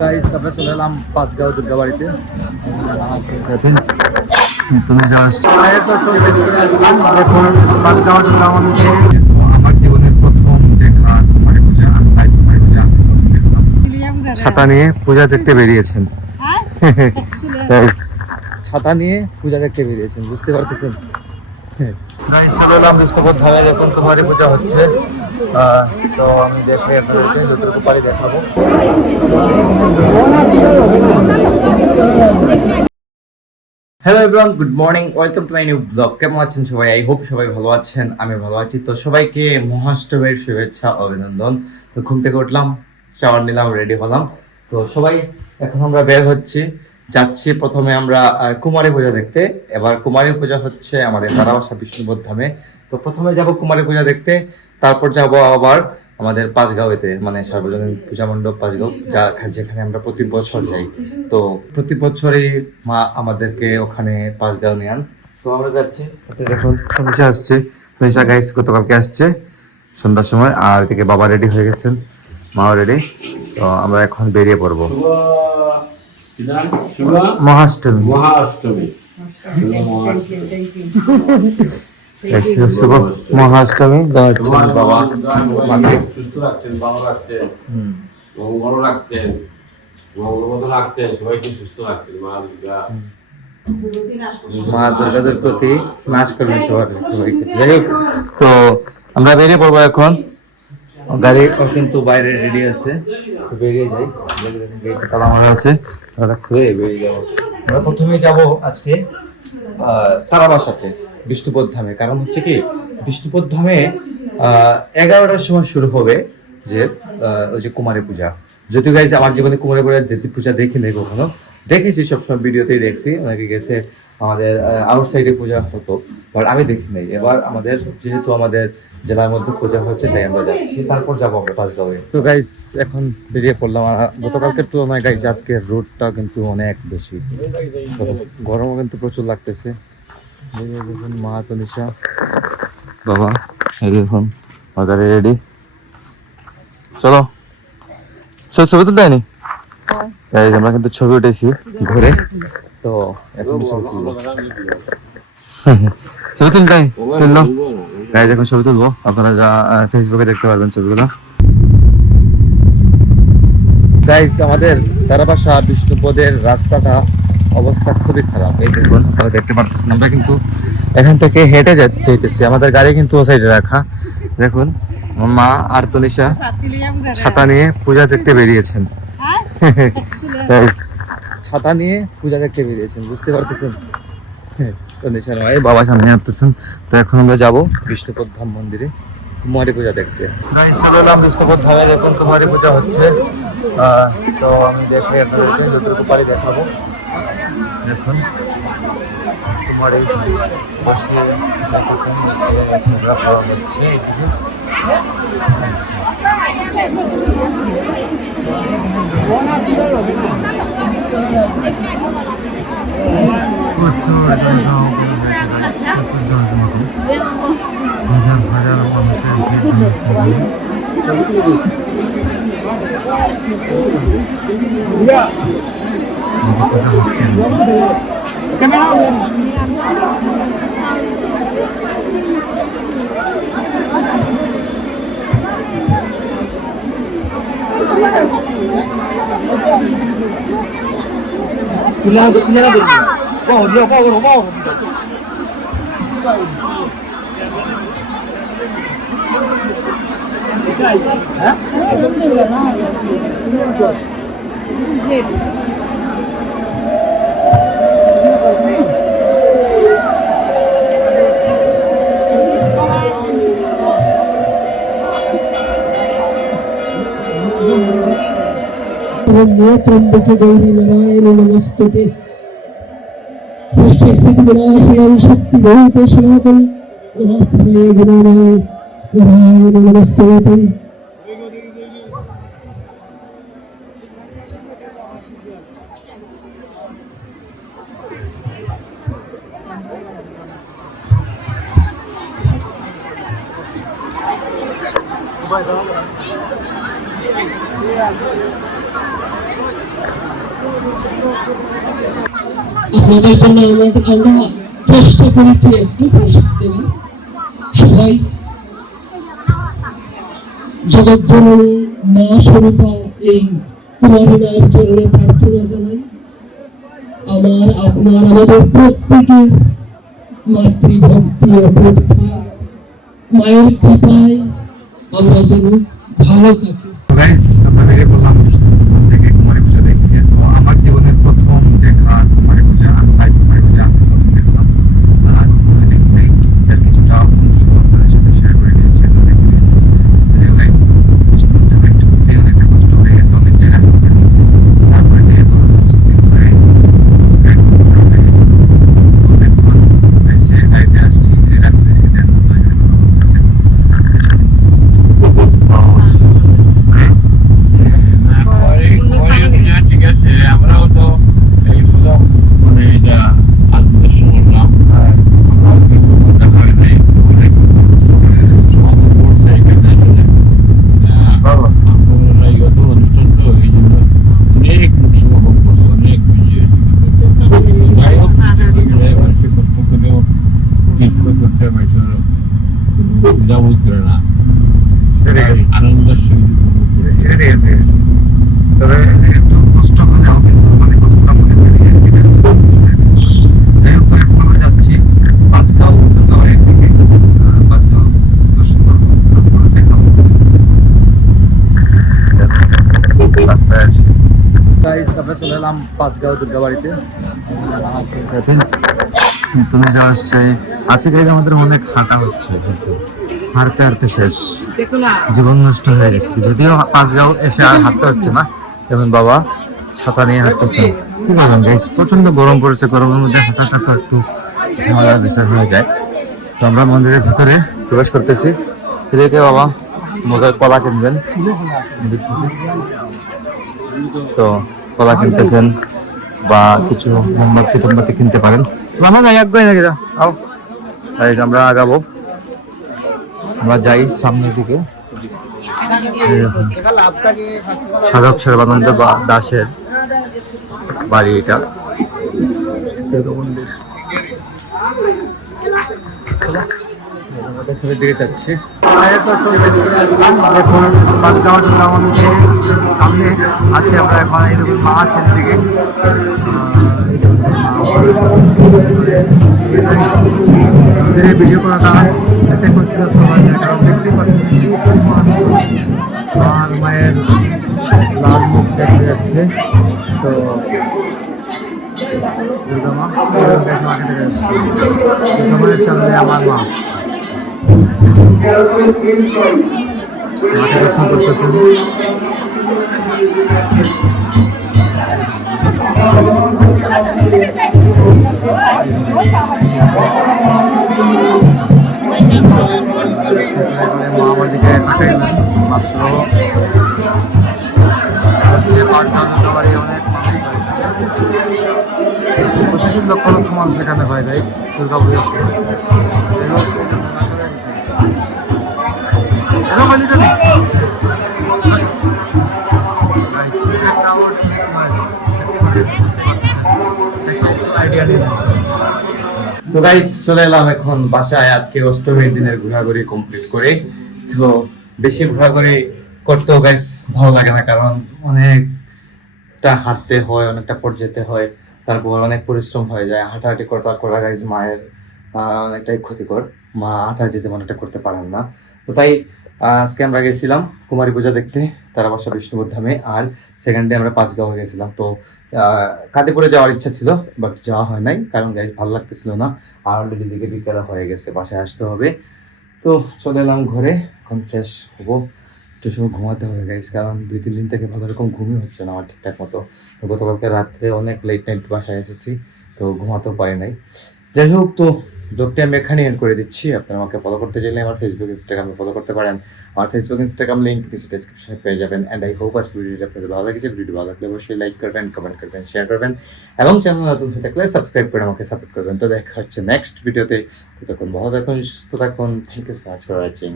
আমরা চলে এলাম পাঁচগাঁও দুর্গাবাড়িতে। আমার জীবনের প্রথম দেখা কুমারী পূজা, আমি লাইভ কুমারী পূজা আজকে প্রথম দেখলাম। ছাতা নিয়ে পূজা দেখতে বেরিয়েছেন। ছাতা নিয়ে পূজা দেখতে বেরিয়েছেন, বুঝতে পারতেছেন? চলে এলাম বিষ্ণুপুর ধামে, এখন কুমারী পূজা হচ্ছে। তো আমি দেখে আপনাদেরকে যতটুকু পারি দেখাবো। Hello everyone, good morning, welcome to my new blog. কেমন আছেন সবাই? আই হোপ সবাই ভালো আছেন, আমি ভালো আছি। তো সবাইকে মহাষ্টমীর শুভেচ্ছা, অভিনন্দন। তো ঘুম থেকে উঠলাম, শাওয়ার নিলাম, রেডি হলাম। তো সবাই এখন আমরা বের হচ্ছি, যাচ্ছি প্রথমে আমরা কুমারী পূজা দেখতে। এবার কুমারী পূজা হচ্ছে আমাদের তারাবাসা বিষ্ণুপুর ধামে। তো প্রথমে যাব কুমারী পূজা দেখতে, তারপর যাব আবার আমাদের পাঁচগাঁওতে, মানে সার্বজনীন পূজা মণ্ডপ পাঁচগাঁও, যেখানে আমরা প্রতি বছর যাই। তো প্রতি বছরই মা আমাদেরকে ওখানে পাঁচগাঁও নিয়ে আন। তো আমরা যাচ্ছি। দেখুন তনিষা আসছে, তনিষা গাইস গতকালকে আসছে সন্ধ্যার সময়। আর এদিকে বাবা রেডি হয়ে গেছেন, মাও রেডি। তো আমরা এখন বেরিয়ে পড়বো। মহাষ্টমী শুভ মহাষ্টমী যাচ্ছে বাবা, মানে সুস্থ রাখছেন, ভালো রাখছেন, মঙ্গল রাখছেন, মঙ্গলমত রাখছেন, সবাইকে সুস্থ রাখছেন। মা দুর্গাদের প্রতি নাশ করবেন সবাইকে। যাই হোক, তো আমরা বেরিয়ে পড়বো এখন। গাড়ি কিন্তু বাইরে রেডি আছে, বেরিয়ে যাই। তালা মারা আছে, তালা খুলে বেরিয়ে যাবো। আমরা প্রথমে যাব আজকে তারাবাসাতে, বিষ্ণুপুর ধামে। কারণ হচ্ছে কি, বিষ্ণুপুর ধামে 11টার সময় শুরু হবে যে ওই যে কুমারী পূজা। যদিও গাইজ আমার জীবনে কুমারী পূজা দেখি নেই কখনো, দেখেছি সবসময় ভিডিওতেই দেখছি, অনেকে গেছে আমাদের আউট সাইডে পূজা হতো, বাট আমি দেখি নাই। এবার আমাদের যেহেতু আমাদের জেলার মধ্যে পূজা হচ্ছে, তাই আমরা যাচ্ছি। তারপর যাবো আমরা পাঁচগাঁওয়ে। তো গাইজ এখন বেরিয়ে পড়লাম। গতকালকের তুলনায় গাইজ আজকের রোডটা কিন্তু অনেক বেশি, গরমও কিন্তু প্রচুর লাগতেছে। দেখুন মা তনিষা, বাবা এখন বাজারে রেডি। চলো ছবি তুলতে হয়নি, আমরা কিন্তু ছবি উঠেছি ঘুরে। তো এখন ছবি তুলবো, ছবি তুলতে তুললো গাইজ, এখন ছবি তুলবো। আপনারা যা ফেসবুকে দেখতে পারবেন ছবিগুলো। গাইজ আমাদের তারাবাসা বিষ্ণুপদের রাস্তাটা অবস্থা খুবই খারাপ। এই দেখুন, দেখতে পারতেছেন, আমরা কিন্তু এখান থেকে হেঁটে যেতেছি, আমাদের গাড়ি কিন্তু ও সাইডে রাখা। দেখুন মা আর তনিষা ছাতা নিয়ে পূজা দেখতে বেরিয়েছেন। ছাতা নিয়ে পূজা দেখতে বেরিয়েছেন, বুঝতে পারতেছেন? তনিষা নয়, বাবা সামনে আসতেছেন। তো এখন আমরা যাবো বিষ্ণুপুর ধাম মন্দিরে কুমারী পূজা দেখতে। বিষ্ণুপুর ধামে এখন কুমারী পূজা হচ্ছে। তো আমি দেখে আপনাদেরকে যতটুকু পারি দেখাবো। দেখুন কুমারী বসিয়ে রেখেছেন, পূজা করা হচ্ছে। त्र्यंबके गौरी नारायण नमस्तुते। सृष्टि स्थिति विनाशिनं शक्ति भूते सनातन नमस्ते गुरुवे नारायण नमस्तुते। আপনাদের জন্য আমরা চেষ্টা করেছি একটু প্রসাদ দেওয়ার। সবাই জগৎজননী মা স্বরূপা এই কুমারী মায়ের চরণে প্রার্থনা জানাই আপনার আমাদের প্রত্যেকের মাতৃভক্তি অটুট থাক, মায়ের কৃপায় আমরা যেন ভালো থাকি। গাইস আমরা বেরিয়ে পড়লাম থেকে কুমারী পূজা দেখতে। তো আমার জীবনের প্রথম দেখা কুমারী পূজা, আমি লাইভ কুমারী পূজা আজকে প্রথম দেখলাম। কখনো দেখি নাই, এর কিছুটা অংশ আপনাদের সাথে শেয়ার করে দিয়েছি, তো দেখে নিয়েছি। গাইস একটু ঘুরতে অনেকটা কষ্ট হয়ে গেছে, অনেক জায়গা ঘুরতে হয়েছে। তারপরে দিয়ে বড় বসতে হয়ে অনেকক্ষণ এসে গাড়িতে আসছি, রিল্যাক্স হয়েছি। দেন ঠিক আছে, আমরাও তো এই প্রথম মানে এটা আত্মীয় শুনলাম অনুষ্ঠান তো এই জন্য অনেক সমাগম করছে, অনেক বিজি হয়েছে। যাই হোক মানুষের কষ্ট করেও তীর্থ করতে মানুষের দ্বিধাবোধ করে না, আনন্দের সহিত উপভোগ করে। তবে একটু কষ্ট হলেও কিন্তু মানে কষ্টটা মনে করি আর কি। যাই হোক, তো এখন আমরা যাচ্ছি পাঁচগাঁও দুর্গাবাড়ির দিকে। পাঁচগাঁও দর্শন করবো, তারপরে দেখাবো। রাস্তায় আছি গাইস, আমরা চলে এলাম পাঁচগাঁও দুর্গাবাড়িতে। তুমি যা আসছে আজকে গাইস আমাদের অনেক হাঁটা হচ্ছে, হাঁটতে হাঁটতে শেষ, জীবন নষ্ট হয়ে গেছে। যদিও পাঁচগাঁও এসে আর হাঁটতে হচ্ছে না, যেমন বাবা ছাতা নিয়ে হাঁটতেছে। কি বলবেন গাইস, প্রচন্ড গরম পড়েছে, গরমের মধ্যে হাঁটাটা তো একটু ঝামেলার বিষয় হয়ে যায়। তো আমরা মন্দিরের ভিতরে প্রবেশ করতেছি। এদিকে বাবা মজার কলা কিনবেন, তো কলা কিনতেছেন বা কিছু মোমবাতি টোমবাতি কিনতে পারেন। আমরা আগাবো, আমরা যাই সামনের দিকে। সাধক সর্বানন্দ দাসের বাড়ি এটা, মন্দির। দিকে যাচ্ছি সামনে আছে, আমরা এখন মা আছেন এদিকে। ভিডিও করাটা দেখতে পাচ্ছি আর মায়ের লাল মুখ দেখা যাচ্ছে। তো দুর্গা মাকে দেখা যাচ্ছে, দুর্গা মায়ের সামনে আমার মা মাকে দর্শন করতেছেন। মা আমার দিকে তাকাইলেন মাত্র বাড়ি, অনেক প্রতিদিন লক্ষ লক্ষ মানুষ এখানে হয় গাইস দুর্গা পুজোর সময়। তো গাইস চলে এলাম এখন বাসায়। আজকে অষ্টমীর দিনের ঘোরাঘুরি কমপ্লিট করে। তো বেশি ঘোরাঘুরি করতেও গাইস ভালো লাগে না, কারণ অনেকটা হাঁটতে হয়, অনেকটা পথ যেতে হয়, তারপর অনেক পরিশ্রম হয়ে যায়। হাঁটাহাঁটি করা গাইস মায়ের অনেকটাই ক্ষতিকর, মা হাঁটাহাঁটি তেমন একটা করতে পারেন না। তো তাই আজকে আমরা গেছিলাম কুমারী পূজা দেখতে তারা বাসা বিষ্ণুপুর ধামে, আর সেকেন্ড ডে আমরা পাঁচগাঁও গেছিলাম। তো কাঁদিপুরে যাওয়ার ইচ্ছা ছিল, বাট যাওয়া হয় নাই, কারণ গাইস ভালো লাগতেছিল না। আর অলরেডি দিকে বিকেলা হয়ে গেছে, বাসায় আসতে হবে। তো চলে এলাম ঘরে, এখন ফ্রেশ হবো, একটু সময় ঘুমাতে হবে গাইস, কারণ 2-3 দিন থেকে ভালো রকম ঘুমই হচ্ছে না আমার ঠিকঠাক মতো। তো গতকালকে রাত্রে অনেক লেট নাইট বাসায় এসেছি, তো ঘুমাতেও পারি নাই। যাই হোক, তো ব্লগটি আমি এখানে এন্ড করে দিচ্ছি। আপনারা আমাকে ফলো করতে চাইলে আমার ফেসবুক ইনস্টাগ্রামে ফলো করতে পারেন। আমার ফেসবুক ইনস্টাগ্রাম লিঙ্ক কিছু ডেসক্রিপশনে পেয়ে যাবেন। অ্যান্ড আই হোপ আজকে ভিডিওটি আপনাদের ভালো লেগেছে। ভিডিও ভালো লাগলে অবশ্যই লাইক করবেন, কমেন্ট করবেন, শেয়ার করবেন এবং চ্যানেল নতুন হয়ে থাকলে সাবস্ক্রাইব করে আমাকে সাপোর্ট করবেন। তো দেখা হচ্ছে নেক্সট ভিডিওতে। ততক্ষণ ভালো থাকুন, সুস্থ থাকুন। Thank you so much for watching.